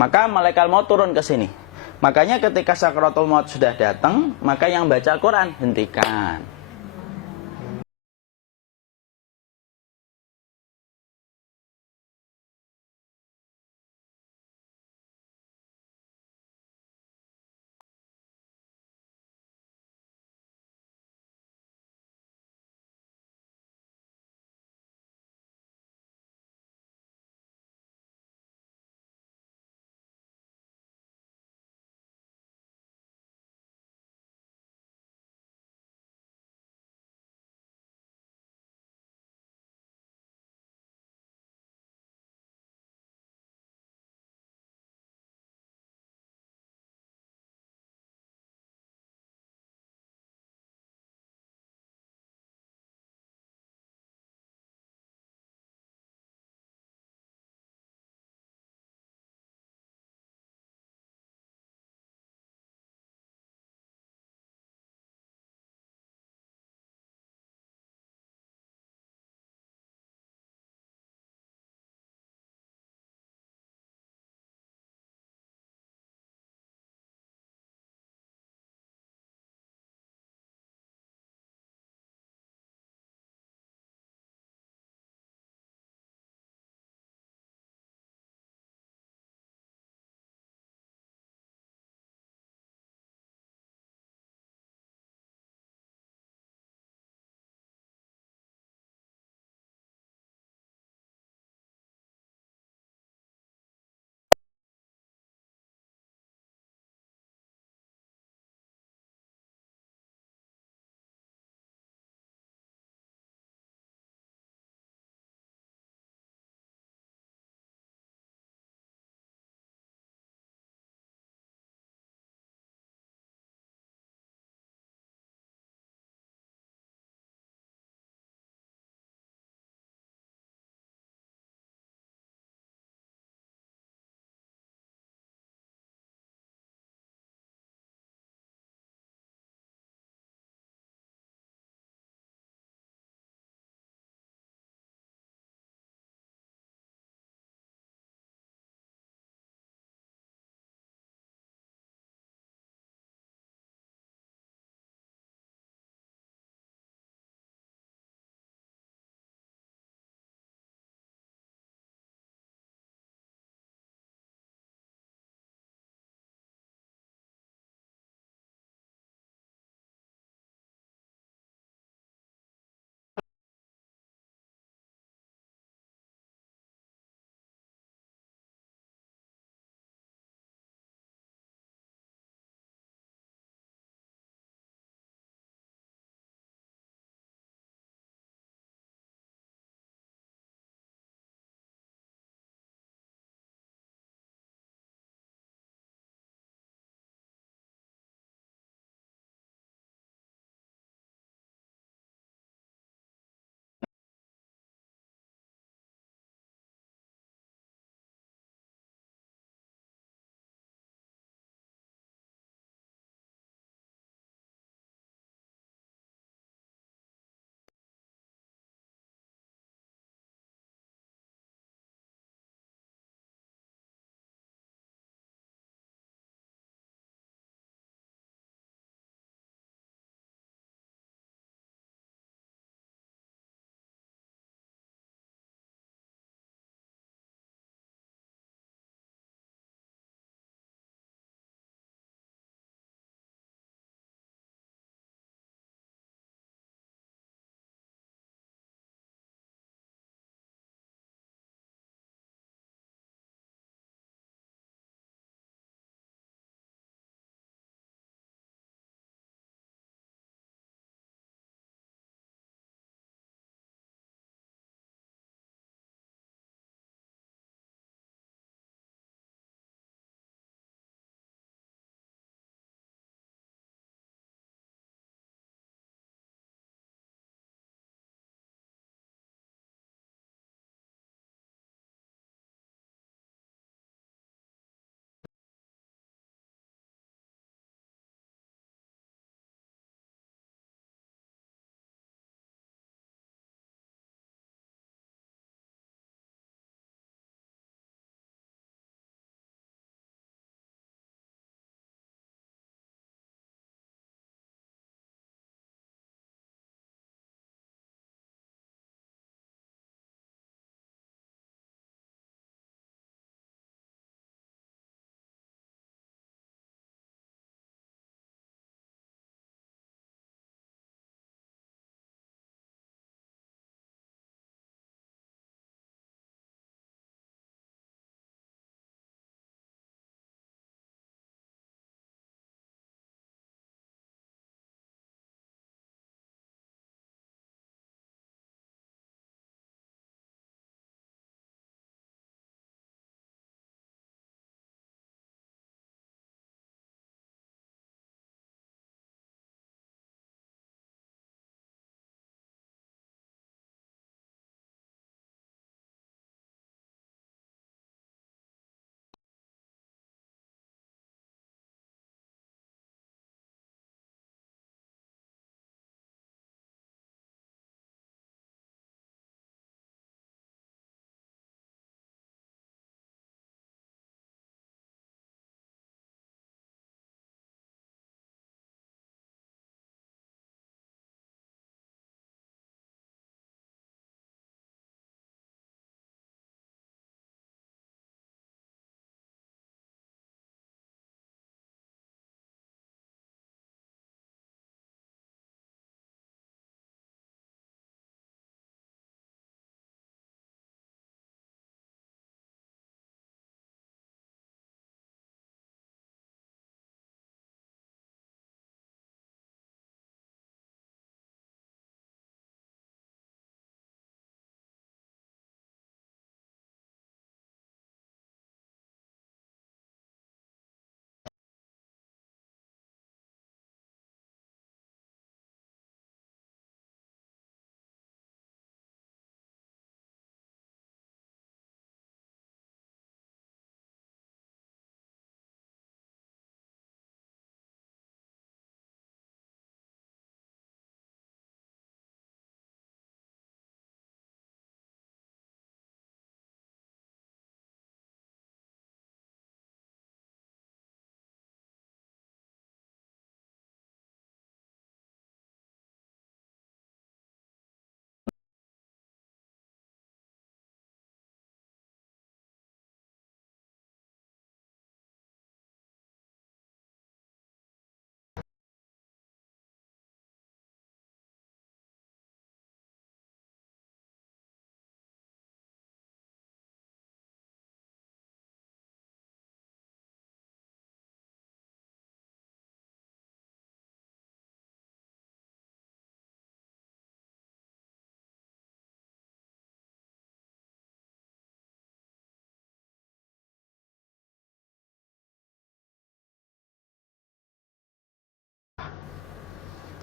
Maka malaikat maut turun ke sini. Makanya ketika sakaratul maut sudah datang, maka yang baca Quran hentikan.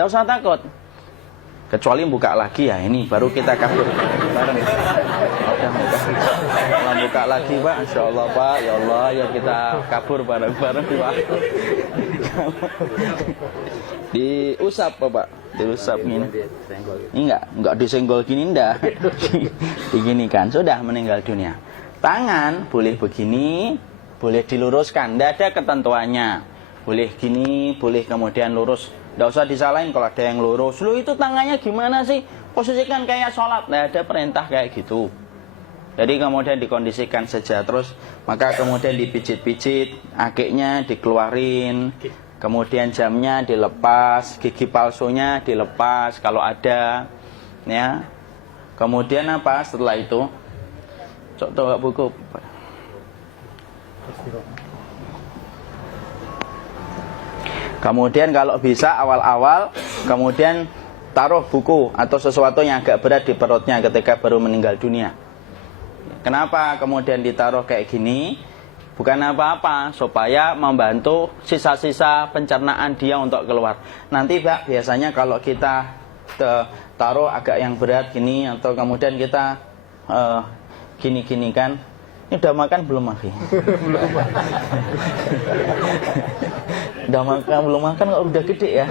Tidak usah takut. Kecuali buka lagi ya, ini baru kita kabur bareng. Kalau buka lagi Pak, Insya Allah Pak, ya Allah ya kita kabur bareng-bareng Pak. Diusap Pak, diusap gini. Ini enggak disenggol gini enggak. Begini kan, sudah meninggal dunia. Tangan boleh begini, boleh diluruskan, tidak ada ketentuannya. Boleh gini, boleh kemudian lurus. Tidak usah disalahin kalau ada yang lurus. Lu itu tangannya gimana sih? Posisikan kayak sholat. Tidak ada perintah kayak gitu. Jadi kemudian dikondisikan saja. Terus maka kemudian dipijit-pijit, akiknya dikeluarin. Kemudian jamnya dilepas, gigi palsunya dilepas kalau ada. Ya. Kemudian apa setelah itu? Coba buku. Kemudian kalau bisa awal-awal kemudian taruh buku atau sesuatu yang agak berat di perutnya ketika baru meninggal dunia. Kenapa kemudian ditaruh kayak gini? Bukan apa-apa, supaya membantu sisa-sisa pencernaan dia untuk keluar. Nanti Pak, biasanya kalau kita taruh agak yang berat gini atau kemudian kita gini-gini kan. Ini udah makan belum Maki? Udah makan belum makan kok udah gede ya.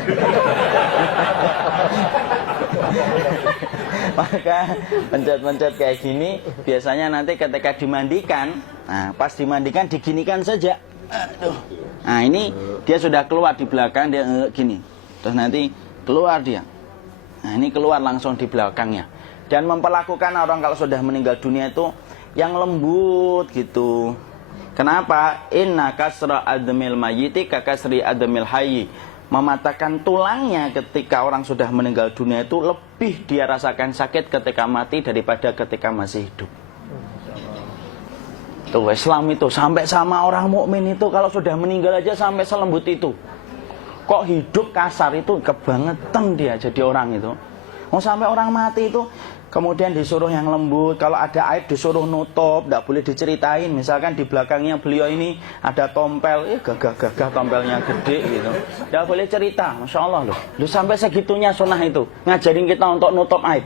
Maka pencet-pencet kayak gini biasanya nanti ketika dimandikan, nah pas dimandikan diginikan saja. Aduh. Nah ini dia sudah keluar di belakang dia gini. Terus nanti keluar dia. Nah ini keluar langsung di belakangnya. Dan memperlakukan orang kalau sudah meninggal dunia itu yang lembut gitu. Kenapa? Inna kasra admil mayyiti kakasri admil hayyi. Mematahkan tulangnya ketika orang sudah meninggal dunia itu lebih dia rasakan sakit ketika mati daripada ketika masih hidup. Tuh Islam itu sampai sama orang mukmin itu kalau sudah meninggal aja sampai selembut itu. Kok hidup kasar itu kebangetan dia jadi orang itu. Mau sampai orang mati itu kemudian disuruh yang lembut. Kalau ada aib disuruh nutup, tidak boleh diceritain. Misalkan di belakangnya beliau ini ada tompel, gagah-gagah tompelnya gede gitu. Tidak boleh cerita, Masya Allah loh. Sampai segitunya sunnah itu ngajarin kita untuk nutup aib.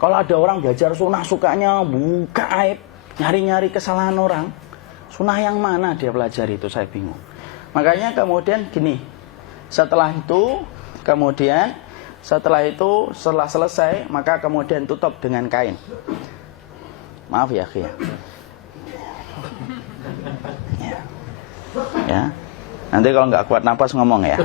Kalau ada orang belajar sunnah sukanya buka aib, nyari-nyari kesalahan orang. Sunnah yang mana dia pelajari itu saya bingung. Makanya kemudian gini, setelah selesai maka kemudian tutup dengan kain. Maaf ya akhi ya. Nanti kalau nggak kuat napas ngomong ya.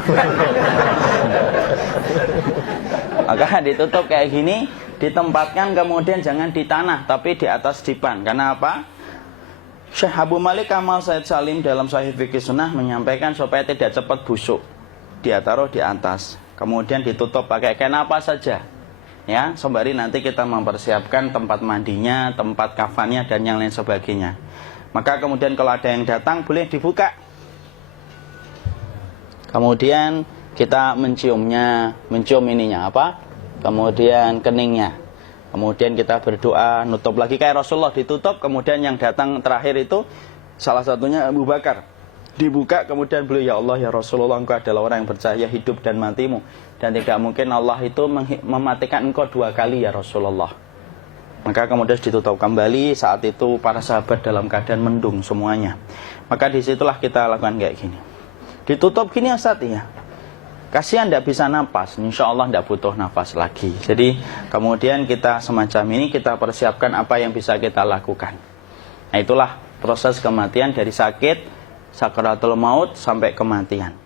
Maka ditutup kayak gini, ditempatkan kemudian jangan di tanah tapi di atas dipan. Karena apa? Syekh Abu Malik Kamal Said Salim dalam Sahih Fikih Sunnah menyampaikan supaya tidak cepat busuk. Dia taruh di atas. Kemudian ditutup pakai kain apa saja. Ya, sembari nanti kita mempersiapkan tempat mandinya, tempat kafannya dan yang lain sebagainya. Maka kemudian kalau ada yang datang boleh dibuka. Kemudian kita mencium ininya apa? Kemudian keningnya. Kemudian kita berdoa, nutup lagi kayak Rasulullah ditutup, kemudian yang datang terakhir itu salah satunya Abu Bakar. Dibuka kemudian beliau, ya Allah ya Rasulullah, engkau adalah orang yang percaya hidup dan matimu, dan tidak mungkin Allah itu mematikan engkau 2 kali ya Rasulullah. Maka kemudian ditutup kembali. Saat itu para sahabat dalam keadaan mendung semuanya. Maka disitulah kita lakukan kayak gini. Ditutup gini Ustaz ya. Kasihan tidak bisa nafas, insya Allah tidak butuh nafas lagi. Jadi kemudian kita semacam ini kita persiapkan apa yang bisa kita lakukan. Nah itulah proses kematian dari sakit sakaratul maut sampai kematian.